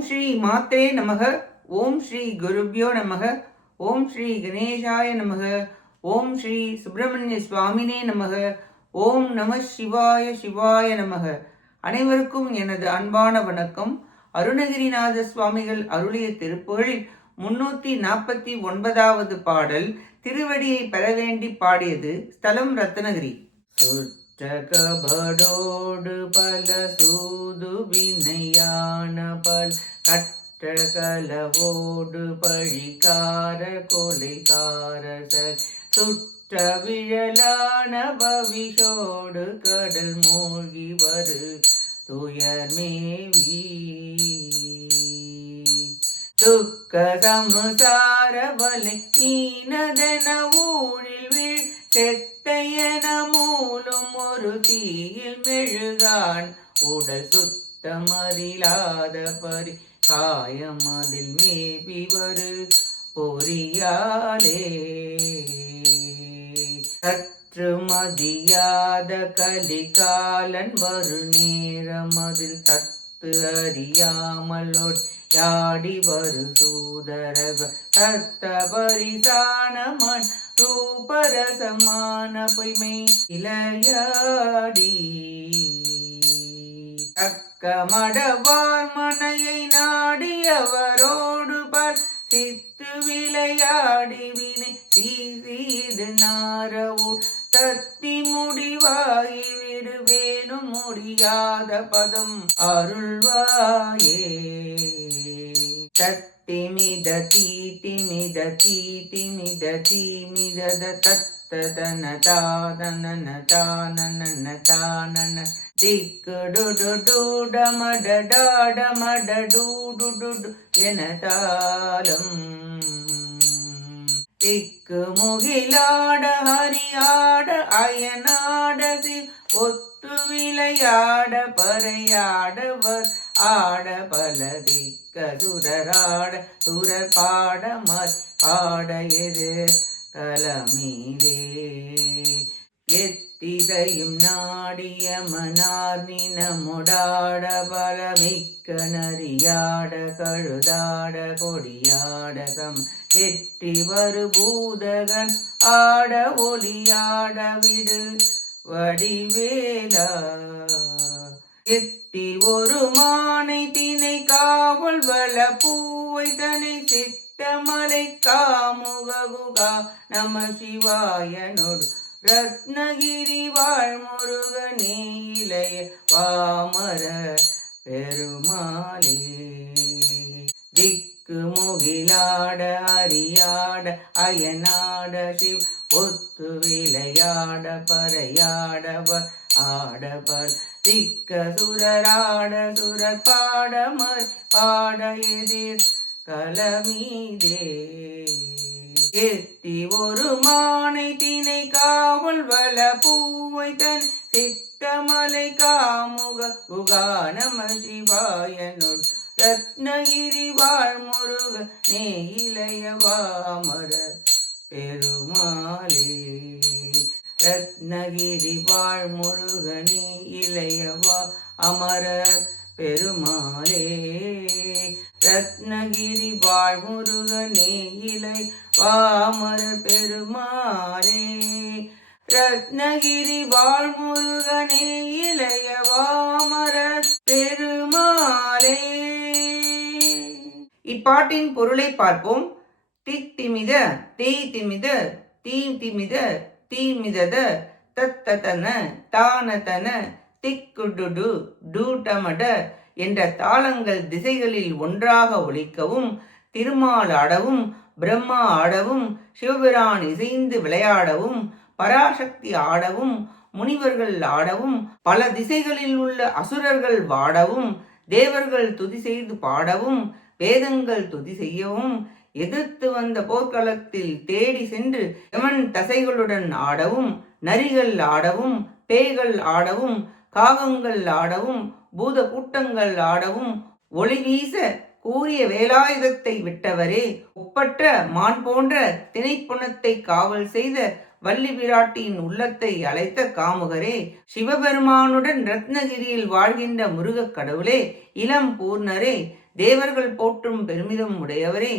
ஓம் ஸ்ரீ மாத்ரே நமக. ஓம் ஸ்ரீ குருப்யோ நமக. ஓம் ஸ்ரீ கணேசாய நமக. ஓம் ஸ்ரீ சுப்பிரமணிய சுவாமினே நமக. ஓம் நம சிவாய சிவாய நமக. அனைவருக்கும் எனது அன்பான வணக்கம். அருணகிரிநாத சுவாமிகள் அருளிய திருப்புகழில் 349வது பாடல். திருவடியை பெற வேண்டி பாடியது ஸ்தலம் ரத்னகிரி. சுற்றகபடோடு பல சூது வினையான பல் கற்றகலவோடு பழிக்கார கொலைக்கார சுற்ற விழலான பவிஷோடு கடல் மூழ்கி வரு துயர் மேவி துக்க சமுசார வலை மீனதன ஊழில் வீழ் செத்தையன மூலும் ஒரு தீயில் மெழுகான் உடல் சுத்தமறிலாத பரி காயம் அதில் மேபி வரு பொறியாலே சற்று மதியாத கலிகாலன் வரு நேரம் அதில் தத்து அறியாமலோட் யாடி வரு சூதரக சத்த பரிசானமன் ரூபரசமான பொய்மை இளையாடி தக்க மடவார் மனையை நாடியவரோடு பர் சித்து விளையாடி வினை சீது நாரவோடு தத்தி முடிவாகி விடுவேனும் முடியாத பதம் அருள்வாயே. தத்திமித தீதிமித தீதிமித தீமித தத்ததன தாதனன தானன தானன திக்குடுடுடமடடாடமடூடுடு என தாளம் திக்கு முகிலாட ஹரியாட அயனாட ஒத்து விளையாட பறையாடவர் ஆட பல திக்க சுரராட சுரர் பாட பாட எது கலமீதே எத்திசையும் நாடிய மனார் நினமுடாட பலமிக்க நரியாட கழுதாட கொடியாட கம் எட்டி வரு பூதகன் ஆட ஒளியாட விடு வடிவேலா எத்தி ஒரு மானை தினை காவல் வள பூவை தனை சித்தமலை காமுககுகா நம சிவாயனோடு ரத்னகிரி வாழ்முருகனே இளைய வாமர பெருமாளே திக்கு முகிலாட அறியாட அயனாட சிவ் ஒத்து விளையாட பறையாடவர் ஆடவர் திக்க சுரராட சுரர் பாடமர் பாட எதிர் கலமீதே எத்தி ஒரு மானை தினை காவல் வள பூவை தன் சித்தமலை காமுக குகா நம சிவாயனுள் ரத்னகிரி வாழ்முருக நே இளைய வாமர பெருமாளே ரத்னகிரி வாழ்முருகனே இளையவா அமரர் பெருமாளே ரத்னகிரி வாழ்முருகனே இலை வாமரர் பெருமாளே ரத்னகிரி வாழ்முருகனே இளைய வாமரர் பெருமாளே. இப்பாட்டின் பொருளை பார்ப்போம். தித்திமித தேய்திமித தீதிமித தீமிதத தத்ததன தானதன திக்குடுடு டூட்டமட என்ற தாளங்கள் திசைகளில் ஒன்றாக ஒலிக்கவும், திருமால் ஆடவும், பிரம்மா ஆடவும், சிவபிரான் இசைந்து விளையாடவும், பராசக்தி ஆடவும், முனிவர்கள் ஆடவும், பல திசைகளில் உள்ள அசுரர்கள் வாடவும், தேவர்கள் துதி செய்து பாடவும், வேதங்கள் துதி செய்யவும், எதிர்த்து வந்த போர்க்களத்தில் தேடி சென்று யமன் தசைகளுடன் ஆடவும், நரிகள் ஆடவும், பேய்கள் ஆடவும், காகங்கள் ஆடவும், பூத கூட்டங்கள் ஆடவும், ஒளி வீச கூறிய வேலாயுதத்தை விட்டவரே, ஒப்பற்ற மான் போன்ற திணைப்புணத்தை காவல் செய்த வள்ளி பிராட்டியின் உள்ளத்தை அழைத்த காமுகரே, சிவபெருமானுடன் ரத்னகிரியில் வாழ்கின்ற முருகக் கடவுளே, இளம் பூர்ணரே, தேவர்கள் போற்றும் பெருமிதம் உடையவரே,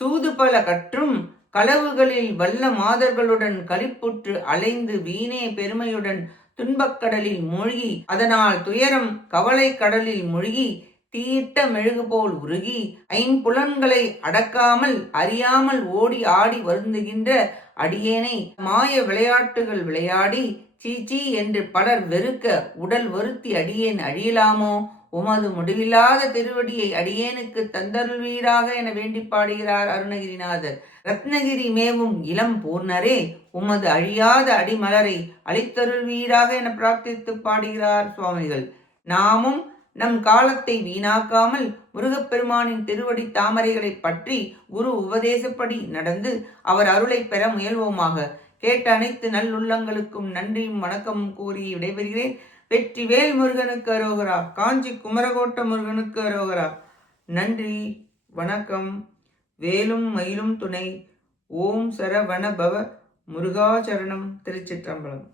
சூது பல கற்றும் களவுகளில் வல்ல மாதர்களுடன் களிப்புற்று அலைந்து வீணே பெருமையுடன் துன்பக்கடலில் மூழ்கி அதனால் துயரம் கவலை கடலில் மூழ்கி தீயிட்ட மெழுகு போல் உருகி ஐம்புலன்களை அடக்காமல் அறியாமல் ஓடி ஆடி வருந்துகின்ற அடியேனை மாய விளையாட்டுகள் விளையாடி சீச்சி என்று பலர் வெறுக்க உடல் வருத்தி அடியேன் அழியலாமோ? உமது முடிவில்லாத திருவடியை அடியேனுக்கு தந்தருள்வீராக என வேண்டி பாடுகிறார் அருணகிரிநாதர். ரத்னகிரி மேவும் இளம் பூர்ணரே, உமது அழியாத அடிமலரை அளித்தருள்வீராக என பிரார்த்தித்து பாடுகிறார் சுவாமிகள். நாமும் நம் காலத்தை வீணாக்காமல் முருகப்பெருமானின் திருவடி தாமரைகளை பற்றி குரு உபதேசப்படி நடந்து அவர் அருளை பெற முயல்வோமாக. கேட்ட அனைத்து நல்லுள்ளங்களுக்கும் நன்றியும் வணக்கமும் கூறி விடைபெறுகிறேன். வெற்றிவேல் முருகனுக்கு அரோகரா. காஞ்சி குமரகோட்ட முருகனுக்கு அரோகரா. நன்றி, வணக்கம். வேலும் மயிலும் துணை. ஓம் சரவண பவ. முருகாச்சரணம். திருச்சிற்றம்பலம்.